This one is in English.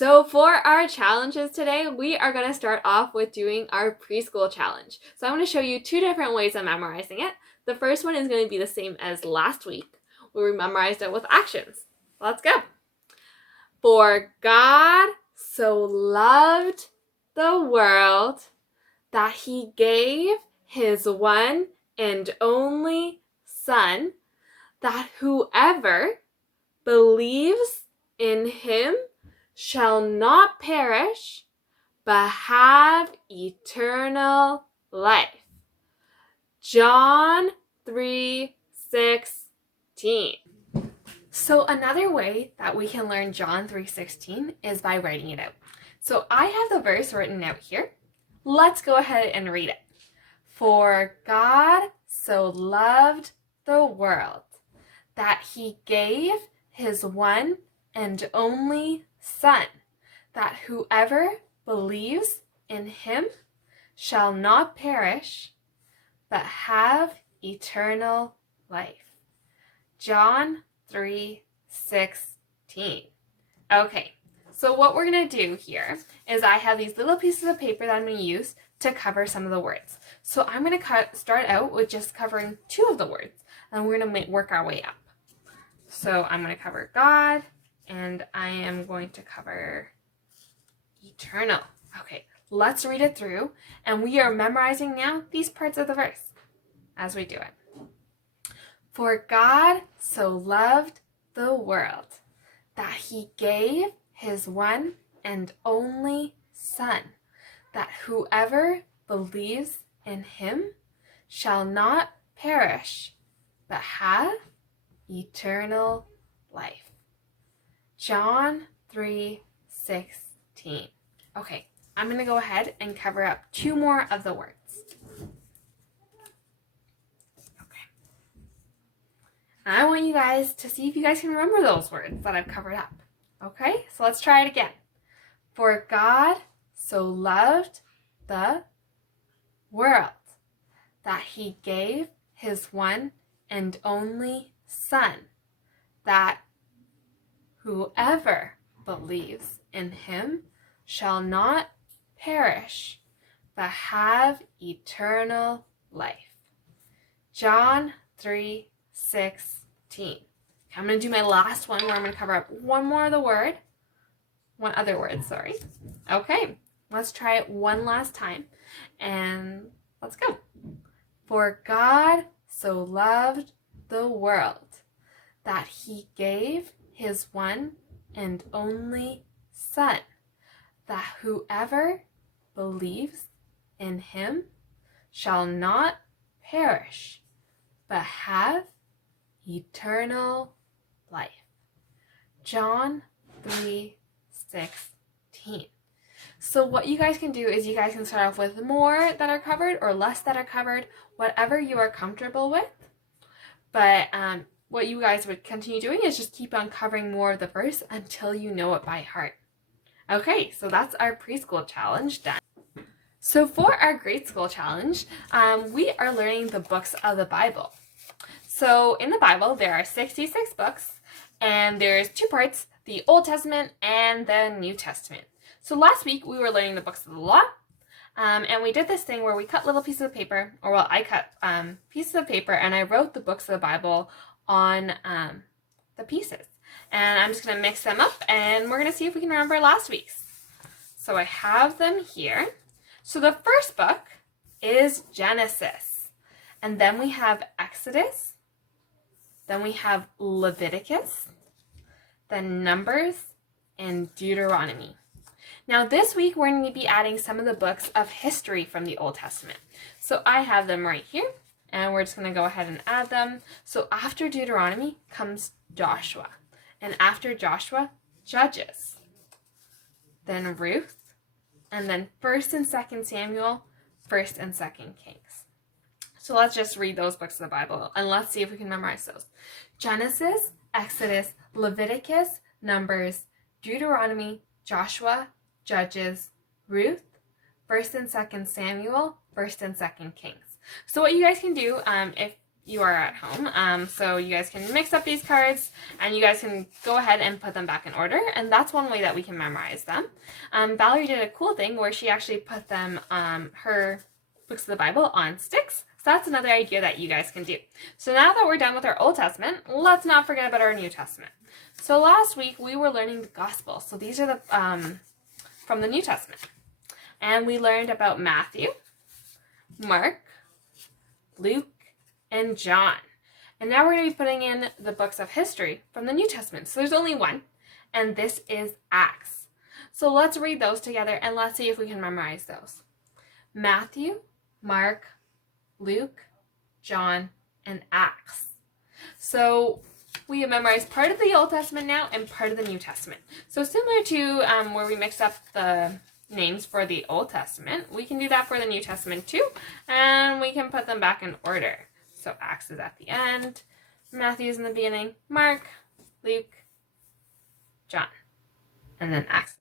So for our challenges today, we are going to start off with doing our preschool challenge. So I'm going to show you two different ways of memorizing it. The first one is going to be the same as last week, where we memorized it with actions. Let's go. For God so loved the world that he gave his one and only Son, that whoever believes in him shall not perish, but have eternal life. John 3:16. So another way that we can learn John 3:16 is by writing it out. So I have the verse written out here. Let's go ahead and read it. For God so loved the world that he gave his one and only Son, that whoever believes in him shall not perish, but have eternal life. John 3:16. Okay, so what we're going to do here is I have these little pieces of paper that I'm going to use to cover some of the words. So I'm going to start out with just covering two of the words, and we're going to work our way up. So I'm going to cover God, and I am going to cover eternal. Okay, let's read it through, and we are memorizing now these parts of the verse as we do it. For God so loved the world that he gave his one and only Son, that whoever believes in him shall not perish, but have eternal life. John 3:16. Okay, I'm going to go ahead and cover up two more of the words. Okay. And I want you guys to see if you guys can remember those words that I've covered up. Okay, so let's try it again. For God so loved the world that he gave his one and only Son, that whoever believes in him shall not perish, but have eternal life. John 3:16. I'm going to do my last one where I'm going to cover up one other word, sorry. Okay, let's try it one last time, and let's go. For God so loved the world that he gave his one and only Son, that whoever believes in him shall not perish, but have eternal life. John 3:16. So what you guys can do is you guys can start off with more that are covered or less that are covered, whatever you are comfortable with. But what you guys would continue doing is just keep on covering more of the verse until you know it by heart. Okay, so that's our preschool challenge done. So for our grade school challenge, we are learning the books of the Bible. So in the Bible, there are 66 books, and there's two parts, the Old Testament and the New Testament. So last week, we were learning the books of the law, and we did this thing where we cut little pieces of paper, or well, I cut pieces of paper, and I wrote the books of the Bible on the pieces. And I'm just going to mix them up, and we're going to see if we can remember last week's. So I have them here. So the first book is Genesis, and then we have Exodus, then we have Leviticus, then Numbers, and Deuteronomy. Now this week we're going to be adding some of the books of history from the Old Testament. So I have them right here, and we're just going to go ahead and add them. So after Deuteronomy comes Joshua, and after Joshua, Judges, then Ruth, and then 1st and 2nd Samuel, 1st and 2nd Kings. So let's just read those books of the Bible, and let's see if we can memorize those. Genesis, Exodus, Leviticus, Numbers, Deuteronomy, Joshua, Judges, Ruth, 1st and 2nd Samuel, 1st and 2nd Kings. So what you guys can do, if you are at home. So you guys can mix up these cards and you guys can go ahead and put them back in order. And that's one way that we can memorize them. Valerie did a cool thing where she actually put them, her books of the Bible on sticks. So that's another idea that you guys can do. So now that we're done with our Old Testament, let's not forget about our New Testament. So last week we were learning the Gospels. So these are the from the New Testament. And we learned about Matthew, Mark, Luke, and John. And now we're going to be putting in the books of history from the New Testament. So there's only one, and this is Acts. So let's read those together and let's see if we can memorize those. Matthew, Mark, Luke, John, and Acts. So we have memorized part of the Old Testament now and part of the New Testament. So similar to where we mixed up the names for the Old Testament, we can do that for the New Testament too, and we can put them back in order. So Acts is at the end, Matthew's in the beginning, Mark, Luke, John, and then Acts.